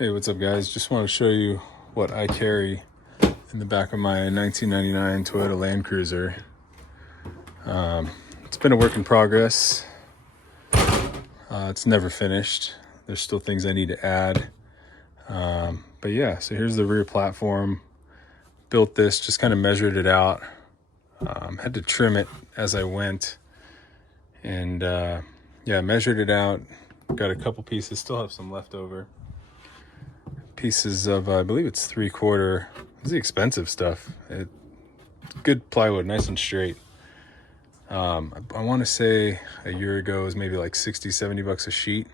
Hey, what's up guys? Just want to show you what I carry in the back of my 1999 Toyota Land Cruiser. It's been a work in progress. It's never finished. There's still things I need to add. But yeah, so here's the rear platform. Built this, just kind of measured it out. Had to trim it as I went. And yeah, measured it out. Got a couple pieces, still have some left over. Pieces of, I believe it's 3/4. It's the expensive stuff. Good plywood, nice and straight. I want to say a year ago it was maybe like 60-70 bucks a sheet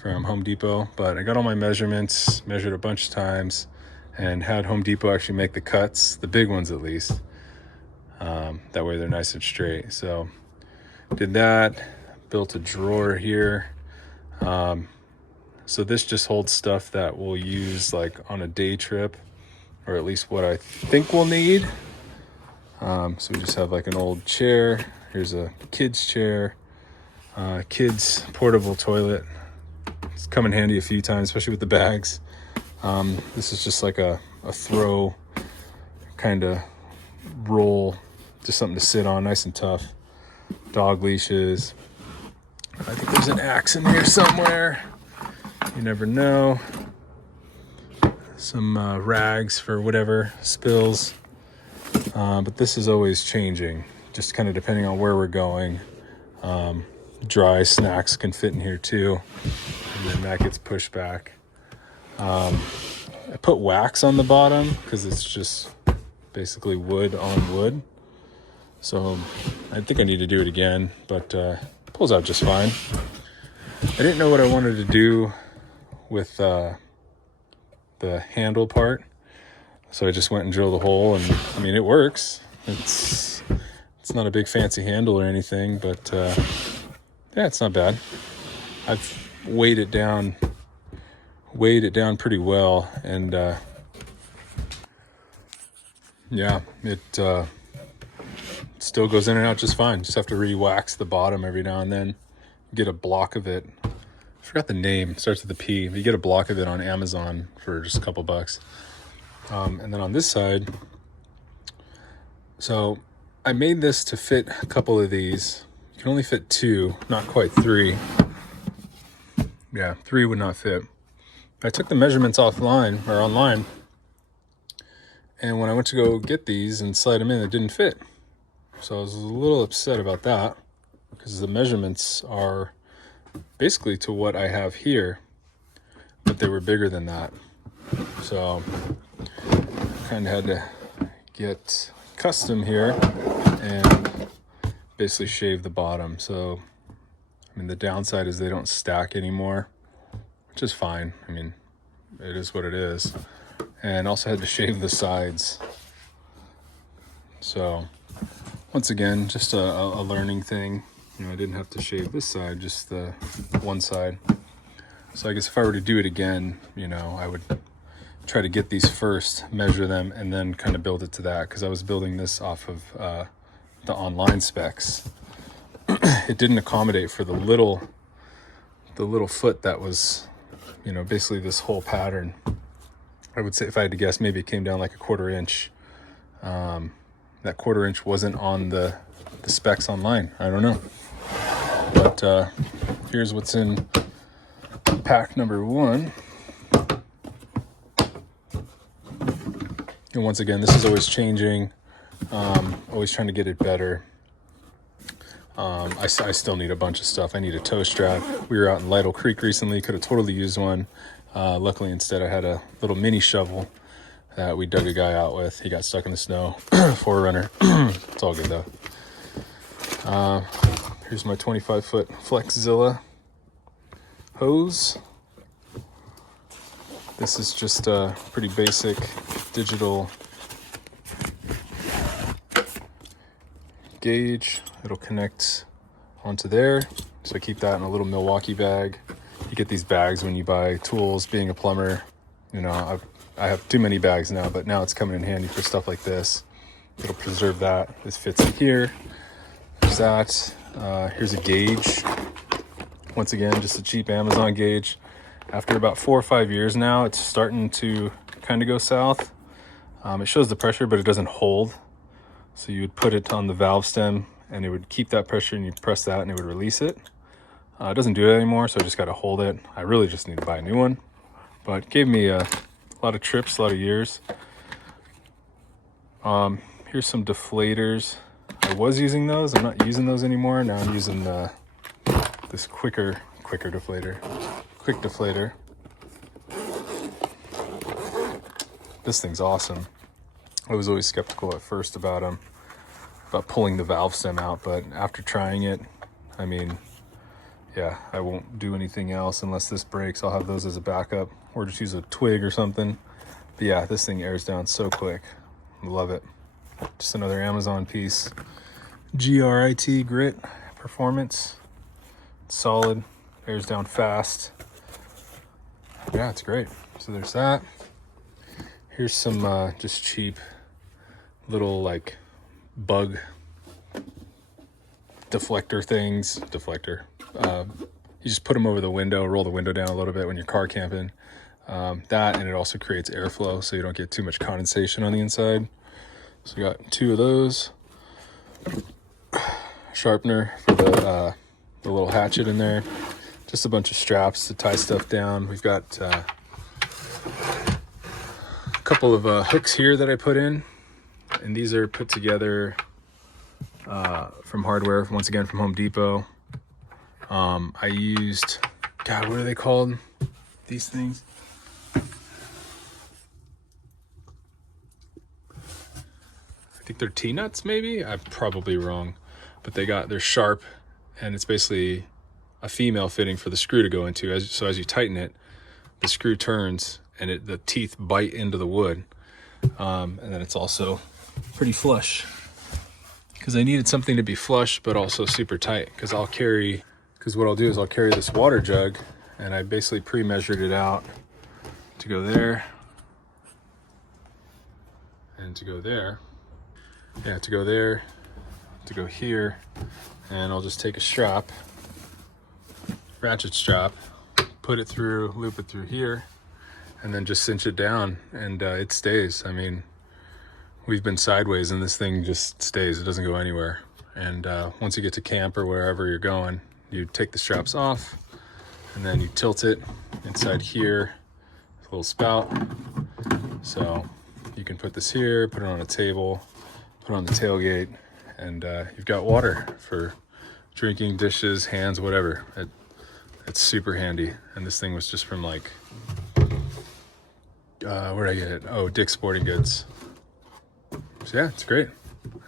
from Home Depot, but I got all my measurements, measured a bunch of times, and had Home Depot actually make the cuts, the big ones at least. That way they're nice and straight. So did that, built a drawer here. So this just holds stuff that we'll use like on a day trip, or at least what I think we'll need. So we just have like an old chair. Here's a kid's chair, kid's portable toilet. It's come in handy a few times, especially with the bags. This is just like a throw kind of roll, just something to sit on, nice and tough. Dog leashes. I think there's an axe in here somewhere. You never know. Some rags for whatever spills. But this is always changing, just kind of depending on where we're going. Dry snacks can fit in here too, and then that gets pushed back. I put wax on the bottom because it's just basically wood on wood. So I think I need to do it again, but pulls out just fine. I didn't know what I wanted to do with the handle part, so I just went and drilled a hole, and I mean it works. It's not a big fancy handle or anything, but yeah, it's not bad. I've weighed it down pretty well, and yeah, it still goes in and out just fine. Just have to re-wax the bottom every now and then. Get a block of it. I forgot the name. It starts with a P. You get a block of it on Amazon for just a couple bucks. And then on this side, so I made this to fit a couple of these. You can only fit 2, not quite 3. Yeah, 3 would not fit. I took the measurements offline or online, and when I went to go get these and slide them in, it didn't fit. So I was a little upset about that, because the measurements are basically to what I have here, but they were bigger than that. So kind of had to get custom here and basically shave the bottom. So I mean, the downside is they don't stack anymore, which is fine. I mean, it is what it is. And also had to shave the sides. So once again, just a learning thing. You know, I didn't have to shave this side, just the one side. So I guess if I were to do it again, you know, I would try to get these first, measure them, and then kind of build it to that, because I was building this off of the online specs. It didn't accommodate for the little foot that was, you know, basically this whole pattern. I would say, if I had to guess, maybe it came down like a 1/4 inch. That 1/4 inch wasn't on the specs online. I don't know. But here's what's in pack number 1. And once again, this is always changing. Always trying to get it better. I still need a bunch of stuff. I need a toe strap. We were out in Lytle Creek recently. Could have totally used one. Luckily, instead, I had a little mini shovel that we dug a guy out with. He got stuck in the snow. 4Runner. It's all good though. Here's my 25-foot Flexzilla hose. This is just a pretty basic digital gauge. It'll connect onto there. So I keep that in a little Milwaukee bag. You get these bags when you buy tools. Being a plumber, you know, I have too many bags now, but now it's coming in handy for stuff like this. It'll preserve that. This fits in here. There's that. Here's a gauge. Once again, just a cheap Amazon gauge. After about 4 or 5 years now, it's starting to kind of go south. It shows the pressure, but it doesn't hold. So you would put it on the valve stem and it would keep that pressure, and you press that and it would release it. It doesn't do it anymore, so I just got to hold it. I really just need to buy a new one, but it gave me a lot of trips, a lot of years. Here's some deflators. I was using those. I'm not using those anymore. Now I'm using this quicker deflator, quick deflator. This thing's awesome. I was always skeptical at first about pulling the valve stem out, but after trying it, I mean, yeah, I won't do anything else unless this breaks. I'll have those as a backup, or just use a twig or something. But yeah, this thing airs down so quick. Love it. Just another Amazon piece. GRIT, grit performance. Solid, airs down fast. Yeah, it's great. So there's that. Here's some just cheap little like bug deflector things. You just put them over the window, roll the window down a little bit when you're car camping. That, and it also creates airflow so you don't get too much condensation on the inside. So we got 2 of those. Sharpener for the little hatchet in there. Just a bunch of straps to tie stuff down. We've got a couple of hooks here that I put in, and these are put together from hardware, once again from Home Depot. I used, God, what are they called? These things? I think they're T-nuts, maybe? I'm probably wrong, but they're sharp, and it's basically a female fitting for the screw to go into. So as you tighten it, the screw turns and the teeth bite into the wood. And then it's also pretty flush, because I needed something to be flush but also super tight, because what I'll do is I'll carry this water jug, and I basically pre-measured it out to go there and to go there. Yeah, to go there, to go here, and I'll just take a strap, ratchet strap, put it through, loop it through here, and then just cinch it down, and it stays. I mean, we've been sideways and this thing just stays. It doesn't go anywhere. And once you get to camp or wherever you're going, you take the straps off, and then you tilt it inside here, a little spout. So you can put this here, put it on a table, put it on the tailgate, and you've got water for drinking, dishes, hands, whatever. It's super handy. And this thing was just from like, where did I get it? Oh, Dick's Sporting Goods. So yeah, it's great.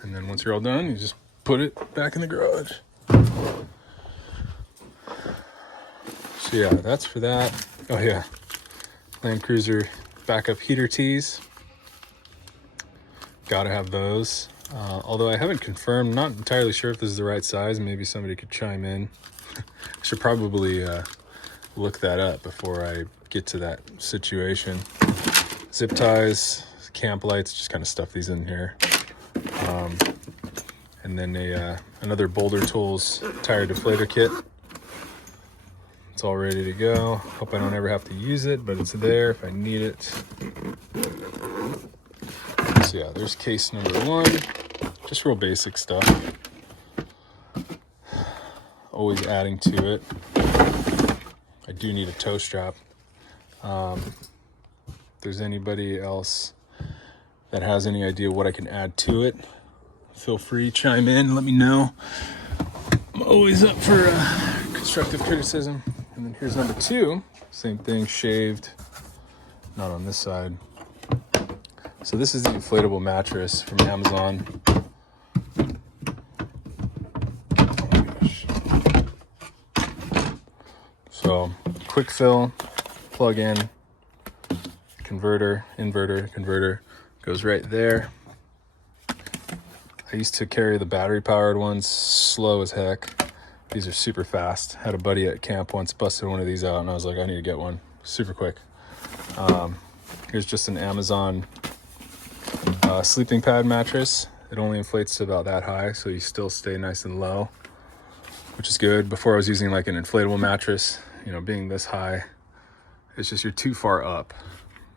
And then once you're all done, you just put it back in the garage. So yeah, that's for that. Oh yeah, Land Cruiser backup heater tees. Gotta have those. Although I haven't confirmed, not entirely sure if this is the right size. Maybe somebody could chime in. I should probably look that up before I get to that situation. Zip ties, camp lights, just kind of stuff these in here. And then another Boulder Tools tire deflator kit. It's all ready to go. Hope I don't ever have to use it, but it's there if I need it. So yeah, there's case number 1. Just real basic stuff. Always adding to it. I do need a toe strap. If there's anybody else that has any idea what I can add to it, feel free, chime in, let me know. I'm always up for constructive criticism. And then here's number 2. Same thing, shaved. Not on this side. So this is the inflatable mattress from Amazon. So quick fill, plug in, converter, inverter, converter, goes right there. I used to carry the battery powered ones, slow as heck. These are super fast. Had a buddy at camp once busted one of these out, and I was like, I need to get one. Super quick. Here's just an Amazon sleeping pad mattress. It only inflates to about that high, so you still stay nice and low, which is good. Before I was using like an inflatable mattress, being this high, It's just you're too far up.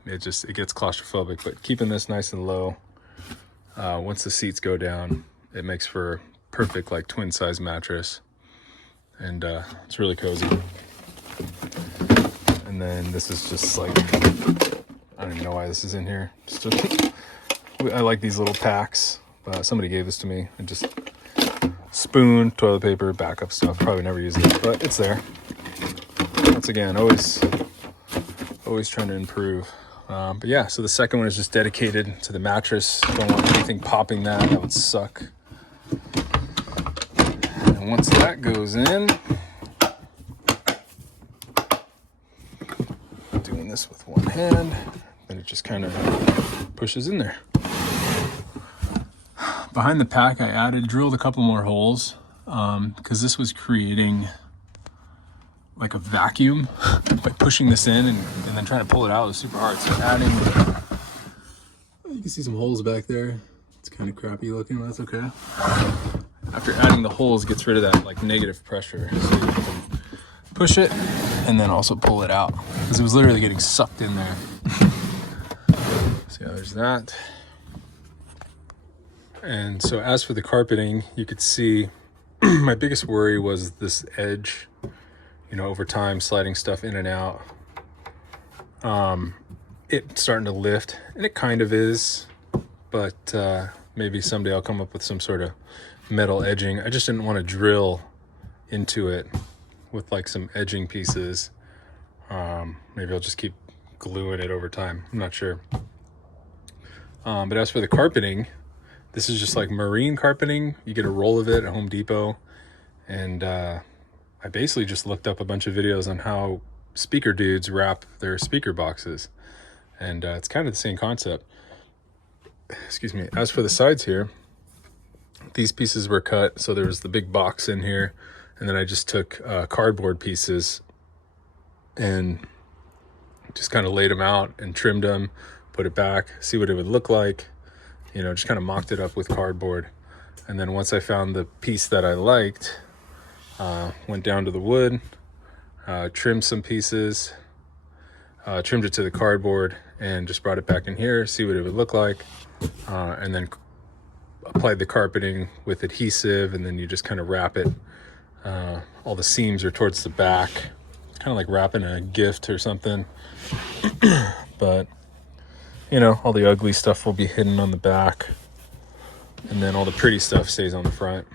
It gets claustrophobic, but keeping this nice and low, once the seats go down, it makes for perfect like twin size mattress, and it's really cozy. And then this is just like, I don't even know why this is in here. I like these little packs. Somebody gave this to me, and just spoon, toilet paper, backup stuff. Probably never use it, but it's there. Once again, always trying to improve. But yeah, so the second one is just dedicated to the mattress. Don't want anything popping that would suck. And once that goes in, doing this with one hand, then it just kind of pushes in there. Behind the pack, I drilled a couple more holes because this was creating like a vacuum by pushing this in and then trying to pull it out was super hard. So adding, you can see some holes back there. It's kind of crappy looking, but that's okay. After adding the holes, it gets rid of that like negative pressure. So you can push it and then also pull it out because it was literally getting sucked in there. So yeah, there's that. And so as for the carpeting, you could see my biggest worry was this edge. You know, over time, sliding stuff in and out. It's starting to lift, and it kind of is, but maybe someday I'll come up with some sort of metal edging. I just didn't want to drill into it with like some edging pieces. Maybe I'll just keep gluing it over time. I'm not sure. But as for the carpeting, this is just like marine carpeting. You get a roll of it at Home Depot, and I basically just looked up a bunch of videos on how speaker dudes wrap their speaker boxes, and it's kind of the same concept. Excuse me. As for the sides here, these pieces were cut, so there was the big box in here, and then I just took cardboard pieces and just kind of laid them out and trimmed them, put it back, see what it would look like, you know, just kind of mocked it up with cardboard. And then once I found the piece that I liked, went down to the wood, trimmed some pieces, trimmed it to the cardboard, and just brought it back in here, see what it would look like, and then applied the carpeting with adhesive, and then you just kind of wrap it. All the seams are towards the back. It's kind of like wrapping a gift or something. But, you know, all the ugly stuff will be hidden on the back, and then all the pretty stuff stays on the front.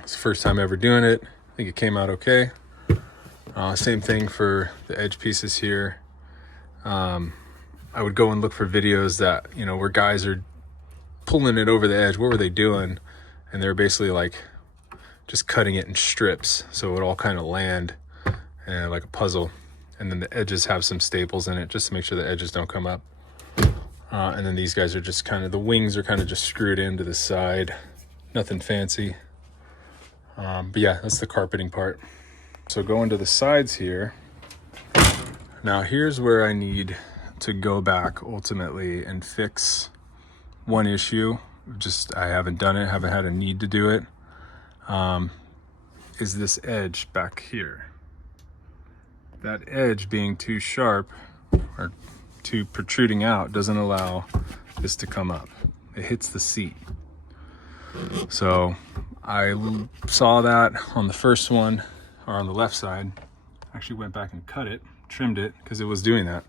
It's the first time ever doing it. I think it came out okay. Same thing for the edge pieces here. I would go and look for videos that, you know, where guys are pulling it over the edge. What were they doing? And they're basically like just cutting it in strips, so it would all kind of land like a puzzle. And then the edges have some staples in it just to make sure the edges don't come up. And then these guys are just kind of, the wings are kind of just screwed into the side. Nothing fancy. But yeah, that's the carpeting part. So going to the sides here. Now here's where I need to go back ultimately and fix one issue. I haven't done it, haven't had a need to do it. Is this edge back here. That edge being too sharp or too protruding out doesn't allow this to come up. It hits the seat. So I saw that on the first one, or on the left side. Actually went back and cut it, trimmed it, because it was doing that.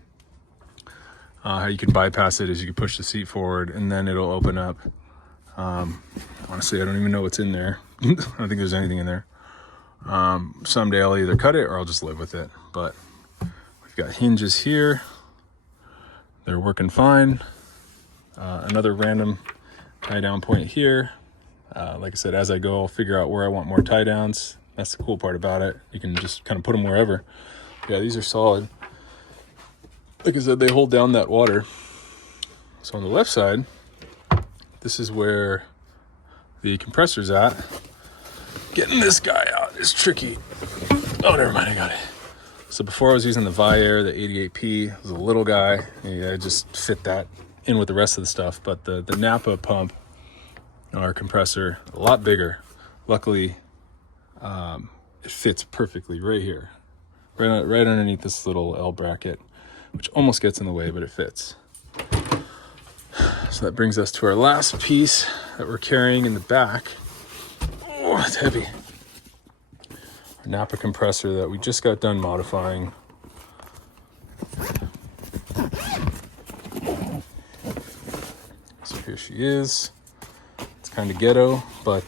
How you can bypass it is you can push the seat forward and then it'll open up. Honestly, I don't even know what's in there. I don't think there's anything in there. Someday I'll either cut it or I'll just live with it. But we've got hinges here. They're working fine. Another random tie down point here. Like I said, as I go, I'll figure out where I want more tie downs. That's the cool part about it. You can just kind of put them wherever. Yeah, these are solid. Like I said, they hold down that water. So on the left side, this is where the compressor's at. Getting this guy out is tricky. Oh, never mind, I got it. So before I was using the Viair, the 88P, it was a little guy. I just fit that in with the rest of the stuff. But the Napa pump, our compressor, a lot bigger. Luckily, it fits perfectly right here. right underneath this little L bracket, which almost gets in the way, but it fits. So that brings us to our last piece that we're carrying in the back. Oh, it's heavy. Our Napa compressor that we just got done modifying. So here she is. It's kind of ghetto, but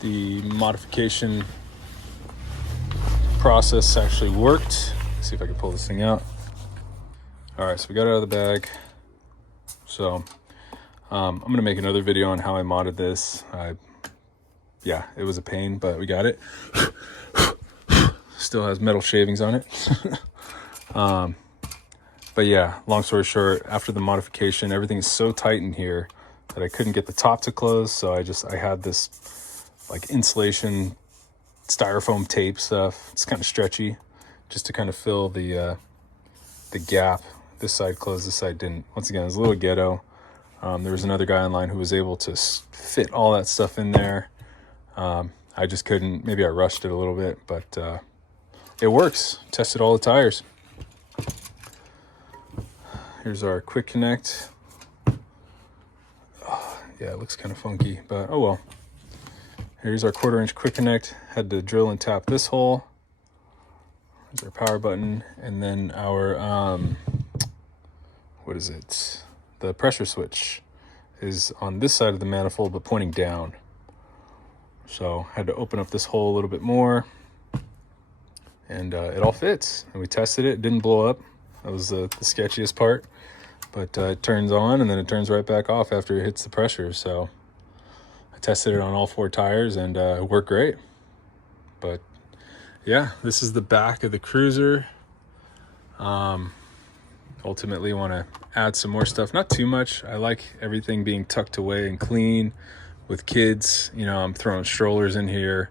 the modification process actually worked. Let's see if I can pull this thing out. All right, so we got it out of the bag. So I'm gonna make another video on how I modded this. Yeah, it was a pain, but we got it. Still has metal shavings on it. But yeah, long story short, after the modification, everything is so tight in here that I couldn't get the top to close. So I had this like insulation styrofoam tape stuff. It's kind of stretchy, just to kind of fill the gap. This side closed, this side didn't. Once again, it's a little ghetto. There was another guy online who was able to fit all that stuff in there. I just couldn't. Maybe I rushed it a little bit, but it works. Tested all the tires. Here's our quick connect. Oh, yeah, it looks kind of funky, but oh well. Here's our 1/4 inch quick connect. Had to drill and tap this hole. There's our power button, and then our what is it? The pressure switch is on this side of the manifold, but pointing down. So had to open up this hole a little bit more, and it all fits. And we tested it. It didn't blow up. That was the sketchiest part. But it turns on, and then it turns right back off after it hits the pressure. So I tested it on all 4 tires, and it worked great. But yeah, this is the back of the Cruiser. Ultimately want to add some more stuff, not too much. I like everything being tucked away and clean. With kids, you know, I'm throwing strollers in here.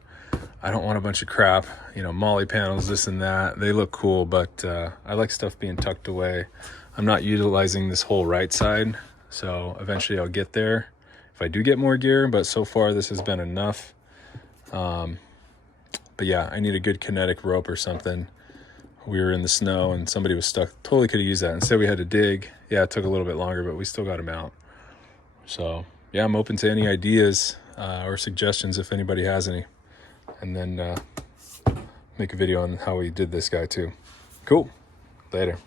I don't want a bunch of crap, you know, molly panels, this and that. They look cool, but I like stuff being tucked away. I'm not utilizing this whole right side, so eventually I'll get there if I do get more gear, but so far this has been enough. But yeah, I need a good kinetic rope or something. We were in the snow and somebody was stuck. Totally could have used that. Instead we had to dig. Yeah, it took a little bit longer, but we still got them out. So yeah, I'm open to any ideas or suggestions if anybody has any. And then make a video on how we did this guy too. Cool. Later.